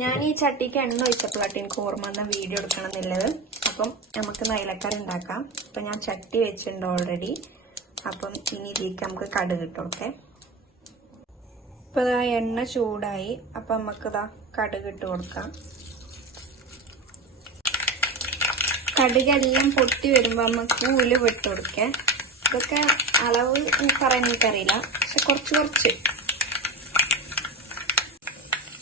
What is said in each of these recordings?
ഞാൻ ഈ ചട്ടിക്ക് എണ്ണ ഒഴിച്ചപ്പോഴാട്ട് എനിക്ക് ഓർമ്മ വന്ന വീഡിയോ എടുക്കണം എന്നുള്ളത്. അപ്പം നമുക്ക് അയിലക്കറി ഉണ്ടാക്കാം. അപ്പം ഞാൻ ചട്ടി വെച്ചിട്ടുണ്ട് ഓൾറെഡി. അപ്പം ഇനി ഇതിലേക്ക് നമുക്ക് കടുക് ഇട്ട് കൊടുക്കേ. ഇപ്പം ഇതാ എണ്ണ ചൂടായി. അപ്പം നമുക്ക് ഇതാ കടുക് ഇട്ട് കൊടുക്കാം. കടുകെല്ലാം പൊട്ടി വരുമ്പോൾ നമുക്ക് ഉലുവ ഇട്ട് കൊടുക്കേ. ഇതൊക്കെ അളവ് പറയാൻ എനിക്കറിയില്ല, പക്ഷെ കുറച്ച്.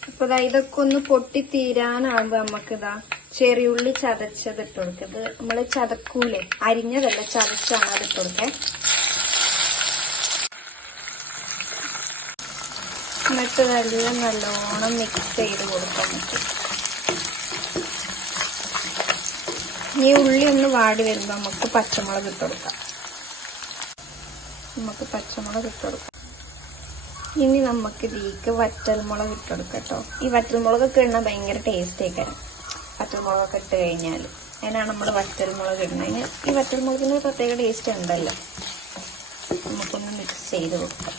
അപ്പൊ ഇതൊക്കെ ഒന്ന് പൊട്ടി തീരാനാകുമ്പോ നമുക്കിതാ ചെറിയുള്ളി ചതച്ചത് ഇട്ട് കൊടുക്കുക. ഇത് നമ്മള് ചതക്കൂലേ, അരിഞ്ഞതല്ല, ചതച്ചാണ് അത് ഇട്ട് കൊടുക്കേ. എന്നിട്ട് ഇതെല്ലാം നല്ലോണം മിക്സ് ചെയ്ത് കൊടുക്കാം നമുക്ക്. ഈ ഉള്ളി ഒന്ന് വാടി വരുമ്പോ നമുക്ക് പച്ചമുളക് ഇട്ട് കൊടുക്കാം. ഇനി നമുക്ക് ഇതിലേക്ക് വറ്റൽമുളക് ഇട്ട് കൊടുക്കാം കേട്ടോ. ഈ വറ്റൽമുളകൊക്കെ ഇടുന്ന ഭയങ്കര ടേസ്റ്റ് ആയിക്കാരം. വറ്റൽമുളകൊക്കെ ഇട്ട് കഴിഞ്ഞാൽ അതിനാണ് നമ്മൾ വറ്റൽമുളക് ഇടുന്നത്. അതിന് ഈ വറ്റൽമുളകിന് പ്രത്യേക ടേസ്റ്റ് ഉണ്ടല്ലോ. നമുക്കൊന്ന് മിക്സ് ചെയ്ത് കൊടുക്കാം.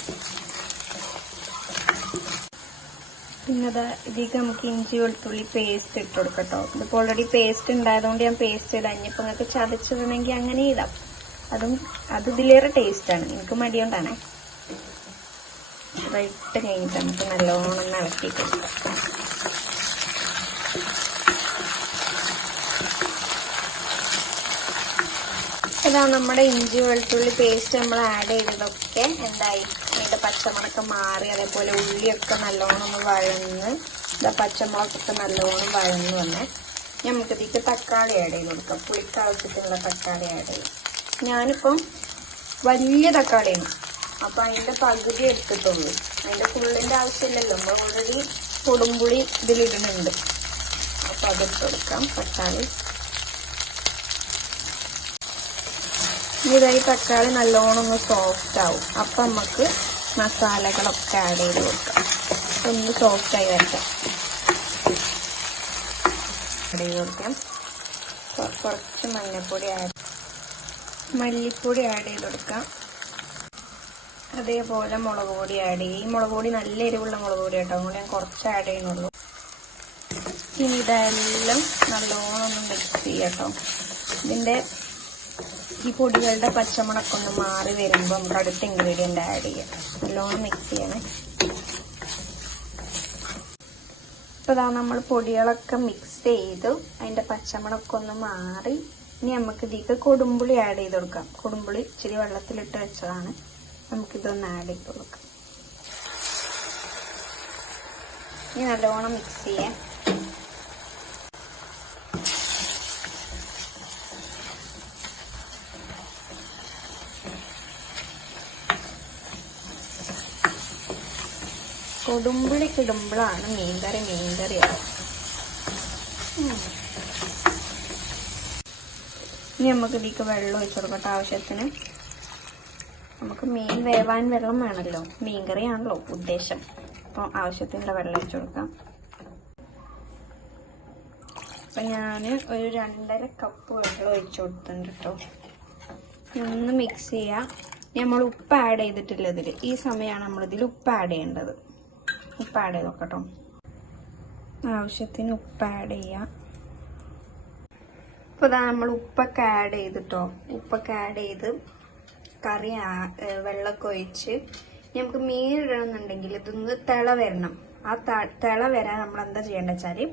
പിന്നെ ഇതിലേക്ക് നമുക്ക് ഇഞ്ചി വെളുത്തുള്ളി പേസ്റ്റ് ഇട്ട് കൊടുക്കാം കേട്ടോ. ഇതിപ്പോൾ ഓൾറെഡി പേസ്റ്റ് ഉണ്ടായതുകൊണ്ട് ഞാൻ പേസ്റ്റ് ഇടാം. ഇനിയിപ്പോൾ നിങ്ങൾക്ക് ചതച്ചിടണമെങ്കിൽ അങ്ങനെ ഇടാം. അത് ഇതിലേറെ ടേസ്റ്റാണ്. എനിക്ക് മടിയോണ്ടാണ്. ഇട്ട് കഴിഞ്ഞിട്ട് നമുക്ക് നല്ലോണം ഇളക്കി കൊടുക്കാം. ഇതാ നമ്മുടെ ഇഞ്ചി വെളുത്തുള്ളി പേസ്റ്റ് നമ്മൾ ആഡ് ചെയ്തതൊക്കെ എന്തായി, അതിന്റെ പച്ചമുളകൊക്കെ മാറി. അതേപോലെ ഉള്ളിയൊക്കെ നല്ലോണം ഒന്ന് വഴന്ന്, പച്ചമുളകൊക്കെ നല്ലോണം വഴന്ന് വന്ന് നമുക്ക് ഇതിലേക്ക് തക്കാളി ആഡ് ചെയ്ത് കൊടുക്കാം. പുളിക്ക് ആവശ്യത്തിനുള്ള തക്കാളി ആഡ് ചെയ്യും. ഞാനിപ്പം വലിയ തക്കാളിയാണ്, അപ്പൊ അതിന്റെ പകുതി എടുത്തിട്ടുള്ളൂ. അതിന്റെ ഫുള്ളിന്റെ ആവശ്യമില്ലല്ലോ, നമ്മൾ ഓൾറെഡി കൊടുമ്പുളി ഇതിലിടുന്നുണ്ട്. അപ്പൊ അതിട്ട് കൊടുക്കാം തക്കാളി. ഇതായി തക്കാളി നല്ലോണം ഒന്ന് സോഫ്റ്റ് ആവും. അപ്പൊ നമുക്ക് മസാലകളൊക്കെ ആഡ് ചെയ്ത് കൊടുക്കാം. ഒന്ന് സോഫ്റ്റ് ആയി വരട്ടെ. ആഡ് ചെയ്ത് കൊടുക്കാം. കുറച്ച് മല്ലിപ്പൊടി ആഡ് ചെയ്ത് കൊടുക്കാം. അതേപോലെ മുളക് പൊടി ആഡ് ചെയ്യും. ഈ മുളക് പൊടി നല്ല എരിവുള്ള മുളക് പൊടി കേട്ടോ, അതുകൊണ്ട് ഞാൻ കുറച്ച് ആഡ് ചെയ്യുന്നുള്ളൂ. ഇനി ഇതെല്ലാം നല്ലോണം ഒന്ന് മിക്സ് ചെയ്യാട്ടോ. ഇതിന്റെ ഈ പൊടികളുടെ പച്ചമുളകൊന്ന് മാറി വരുമ്പോൾ നമുക്ക് അടുത്ത ഇൻഗ്രീഡിയന്റ് ആഡ് ചെയ്യാം. നല്ലോണം മിക്സ് ചെയ്യണേ. ഇപ്പൊ ഇതാ നമ്മൾ പൊടികളൊക്കെ മിക്സ് ചെയ്തു. അതിന്റെ പച്ചമുളകൊന്ന് മാറി. ഇനി നമുക്ക് ഇതിലേക്ക് കൊടുമ്പുളി ആഡ് ചെയ്ത് കൊടുക്കാം. കൊടുമ്പുളി ഇച്ചിരി വെള്ളത്തിലിട്ട് വെച്ചതാണ്. നമുക്കിതൊന്ന് ആഡ് ചെയ്ത് കൊടുക്കാം. ഇനി നല്ലോണം മിക്സ് ചെയ്യാം. കൊടുമ്പുളി കിടുമ്പോഴാണ് മീൻകറിയാവും. ഇനി നമുക്ക് ഇതിലേക്ക് വെള്ളം ഒഴിച്ചു കൊടുക്കട്ടെ ആവശ്യത്തിന്. നമുക്ക് മീൻ വേവാൻ വെള്ളം വേണമല്ലോ, മീൻകറിയാണല്ലോ ഉദ്ദേശം. അപ്പോൾ ആവശ്യത്തിനുള്ള വെള്ളം ഒഴിച്ചു കൊടുക്കാം. അപ്പൊ ഞാൻ ഒരു 2.5 കപ്പ് വെള്ളം ഒഴിച്ചു കൊടുത്തിട്ടുണ്ട് കേട്ടോ. ഒന്ന് മിക്സ് ചെയ്യാം. നമ്മൾ ഉപ്പ് ആഡ് ചെയ്തിട്ടില്ല ഇതിൽ. ഈ സമയമാണ് നമ്മളിതിൽ ഉപ്പ് ആഡ് ചെയ്യേണ്ടത്. ഉപ്പ് ആഡ് ചെയ്ത് നോക്കട്ടോ. ആവശ്യത്തിന് ഉപ്പ് ആഡ് ചെയ്യാം. ഇപ്പൊ ഇതാ നമ്മൾ ഉപ്പൊക്കെ ആഡ് ചെയ്തിട്ടോ. ഉപ്പൊക്കെ ആഡ് ചെയ്ത് കറി വെള്ളമൊക്കെ ഒഴിച്ച് നമുക്ക് മീൻ ഇടണമെന്നുണ്ടെങ്കിൽ ഇതൊന്ന് തിള വരണം. ആ തിള വരാൻ നമ്മൾ എന്താ ചെയ്യേണ്ട വെച്ചാല്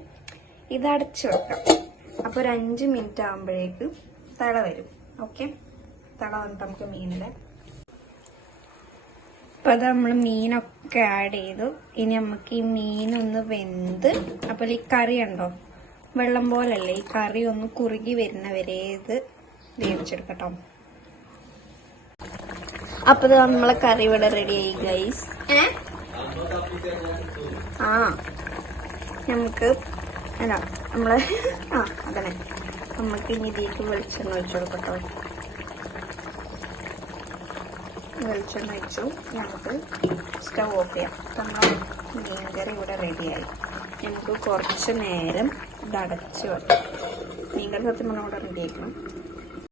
ഇത് അടച്ചു വെക്കാം. അപ്പൊ ഒരു 5 മിനിറ്റ് ആകുമ്പോഴേക്ക് തിള വരും. ഓക്കെ, തിള വന്നിട്ട് നമുക്ക് മീനിലെ അപ്പൊ അത് നമ്മൾ മീനൊക്കെ ആഡ് ചെയ്തു. ഇനി നമുക്ക് ഈ മീനൊന്ന് വെന്ത്, അപ്പോൾ ഈ കറി ഉണ്ടോ വെള്ളം പോലല്ലേ, ഈ കറി ഒന്ന് കുറുകി വരുന്നവരെ ഇത് വേവിച്ചെടുക്കട്ടോ. അപ്പൊ നമ്മളെ കറി ഇവിടെ റെഡി ആയി ഗൈസ്. നമുക്ക് നമ്മളെ അതന്നെ നമുക്ക് ഇനി ഇതിലേക്ക് വെളിച്ചെണ്ണ ഒഴിച്ചു കൊടുക്കട്ടോ. വെളിച്ചെണ്ണ ഒഴിച്ചു. നമുക്ക് സ്റ്റവ് ഓഫ് ചെയ്യാം. നമ്മളെ മീൻകറി ഇവിടെ റെഡിയായി. നമുക്ക് കുറച്ച് നേരം ഇത് അടച്ച് വെക്കാം. മീൻകറി സത്യം പറഞ്ഞാൽ ഇവിടെ റെഡി ആക്കണം.